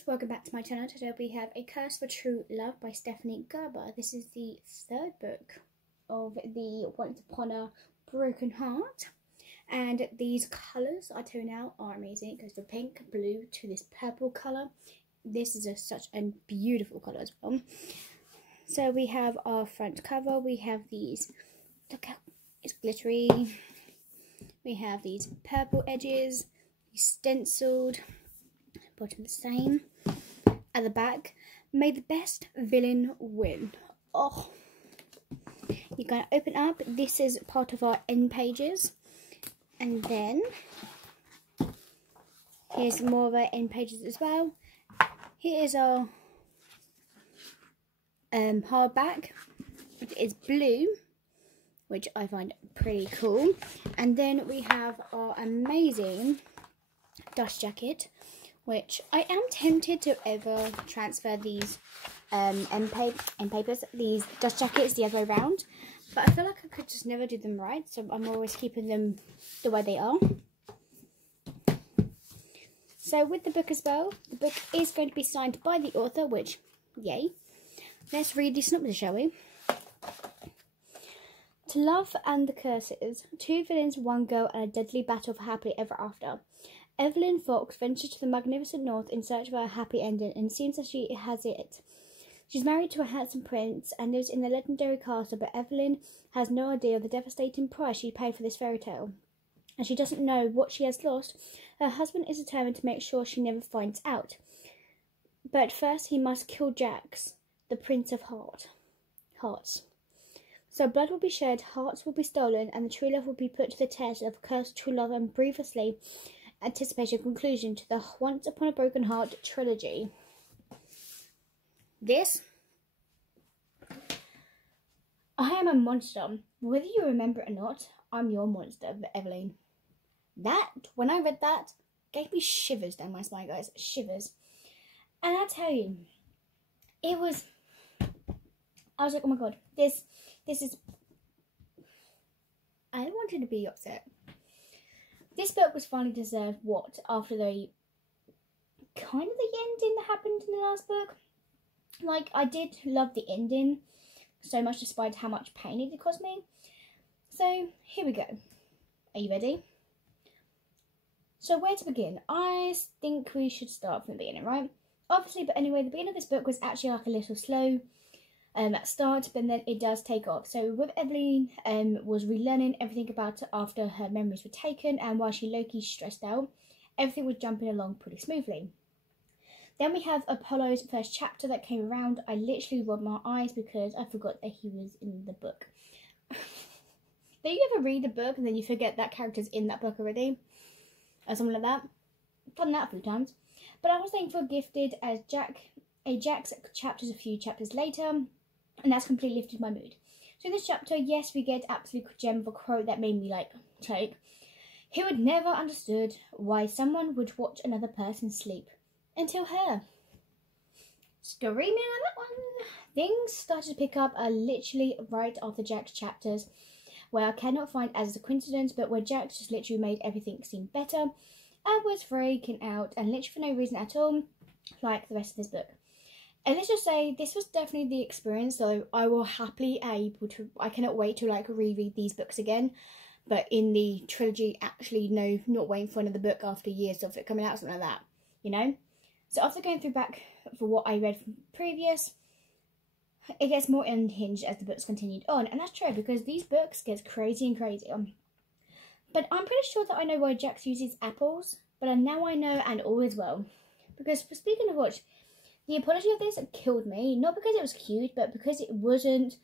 guys, welcome back to my channel. Today we have A Curse for True Love by Stephanie Garber. This is the third book of the Once Upon a Broken Heart, and these colours I tune out are amazing. It goes from pink, blue to this purple colour. This is such a beautiful colour as well. So we have our front cover, we have these, look how it's glittery, we have these purple edges, stenciled, bottom the same. At the back, may the best villain win. Oh, you're going to open up. This is part of our end pages, and then here's more of our end pages as well. Here is our hardback. It is blue, which I find pretty cool, and then we have our amazing dust jacket, which I am tempted to ever transfer these end papers, these dust jackets, the other way around, but I feel like I could just never do them right, so I'm always keeping them the way they are. So with the book as well, the book is going to be signed by the author, which, yay. Let's read the synopsis, shall we? To love and the curses, two villains, one girl, and a deadly battle for happily ever after. Evelyn Fox ventures to the magnificent north in search of a happy ending, and it seems that she has it. She's married to a handsome prince and lives in the legendary castle, but Evelyn has no idea of the devastating price she paid for this fairy tale, and she doesn't know what she has lost. Her husband is determined to make sure she never finds out. But first he must kill Jax, the Prince of Hearts. So blood will be shed, hearts will be stolen, and the true love will be put to the test of cursed true love and grievously anticipated conclusion to the Once Upon a Broken Heart trilogy. This, I am a monster. Whether you remember it or not, I'm your monster, Evelyn. That, when I read that, gave me shivers down my spine, guys. Shivers. And I tell you, I was like, oh my god, this is, I don't want you to be upset. This book was finally deserved, what, after the kind of the ending that happened in the last book. Like, I did love the ending so much despite how much pain it cost me. So, here we go. Are you ready? So, where to begin? I think we should start from the beginning, right? Obviously, but anyway, the beginning of this book was actually like a little slow start, but then it does take off. So with Evelyn was relearning everything about it after her memories were taken, and while she low-key stressed out, everything was jumping along pretty smoothly. Then we have Apollo's first chapter that came around. I literally rolled my eyes because I forgot that he was in the book. Do you ever read a book and then you forget that character's in that book already? Or something like that? I've done that a few times. But I was thankful Gifted as Jax chapters a few chapters later, and that's completely lifted my mood. So in this chapter, yes, we get absolute gem of a quote that made me like choke. He would never understood why someone would watch another person sleep until her. Screaming at that one. Things started to pick up literally right after Jax chapters, where I cannot find as a coincidence, but where Jax just literally made everything seem better. I was freaking out, and literally for no reason at all, like the rest of this book. And let's just say this was definitely the experience, so I will happily I cannot wait to like reread these books again, but in the trilogy, actually no, not waiting for another book after years of it coming out, something like that, you know. So after going through back for what I read from previous, it gets more unhinged as the books continued on, and that's true because these books get crazy and crazy. But I'm pretty sure that I know why Jax uses apples, but now I know, and all is well, because for speaking of which, the apology of this killed me, not because it was cute, but because it wasn't,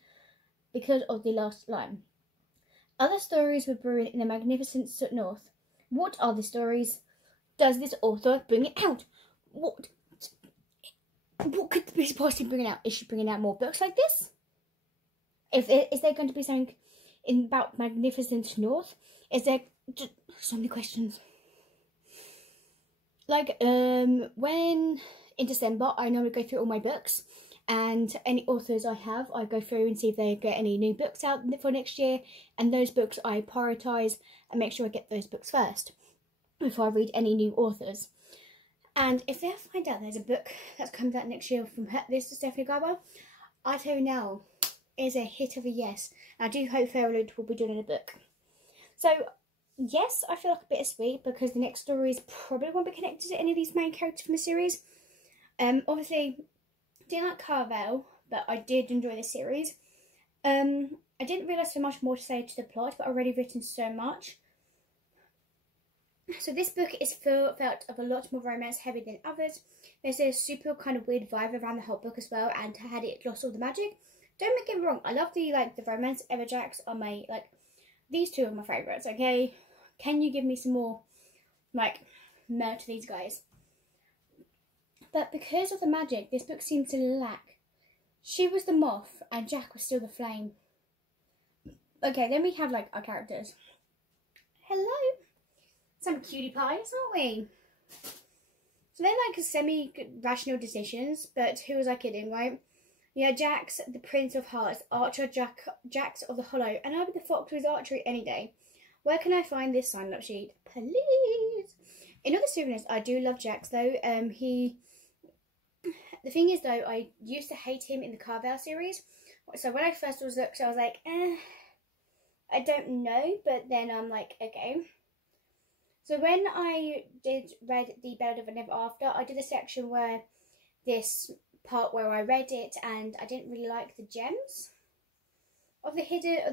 because of the last line. Other stories were brewing in the magnificent north. What are the stories? Does this author bring it out? What could this possibly bring out? Is she bringing out more books like this? Is there going to be something about magnificent north? Is there just so many questions? Like, when in December, I normally go through all my books, and any authors I have, I go through and see if they get any new books out for next year, and those books I prioritise and make sure I get those books first before I read any new authors. And if they find out there's a book that's coming out next year from her, this is Stephanie Garber, I tell you now, is a hit of a yes. I do hope Fairwood will be doing a book. So, yes, I feel like a bittersweet because the next stories probably won't be connected to any of these main characters from the series. Obviously, I didn't like Carvel, but I did enjoy the series. I didn't realise so much more to say to the plot, but I've already written so much. So this book is felt of a lot more romance heavy than others. There's a super kind of weird vibe around the whole book as well, and had it lost all the magic. Don't make it wrong, I love the romance. Everjacks are my, these two are my favourites, okay? Can you give me some more, more to these guys? But because of the magic, this book seems to lack. She was the moth, and Jack was still the flame. Okay, then we have, our characters. Hello! Some cutie pies, aren't we? So they're, semi-rational decisions, but who was I kidding, right? Yeah, Jax, the Prince of Hearts, Archer, Jax of the Hollow, and I'll be the Fox with archery any day. Where can I find this sign-up sheet? Please! In other souvenirs, I do love Jax, though. The thing is, though, I used to hate him in the Carvel series. So when I first was looked, I was like, I don't know, but then I'm like, okay. So when I read The Ballad of a Never After, I did a section where this part where I read it, and I didn't really like the gems of the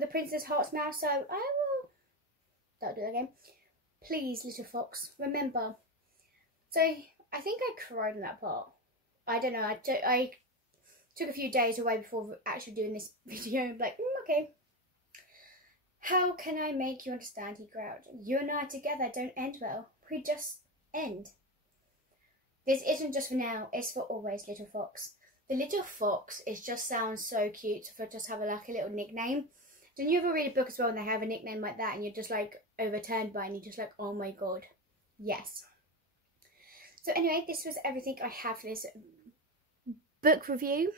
Princess Heart's mouth, so I will don't do that again. Please, little fox, remember. So I think I cried in that part. I don't know. I took a few days away before actually doing this video. I'm like, okay. How can I make you understand? He growled. You and I together don't end well. We just end. This isn't just for now, it's for always, little fox. The little fox just sounds so cute for just have a little nickname. Don't you ever read a book as well and they have a nickname like that and you're just overturned by it and you're just like, oh my god. Yes. So anyway, this was everything I have for this book review.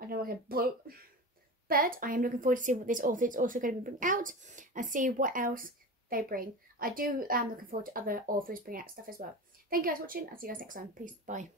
I don't know what a book, but I am looking forward to see what this author is also going to bring out and see what else they bring. I am looking forward to other authors bringing out stuff as well. Thank you guys for watching. I'll see you guys next time. Peace. Bye.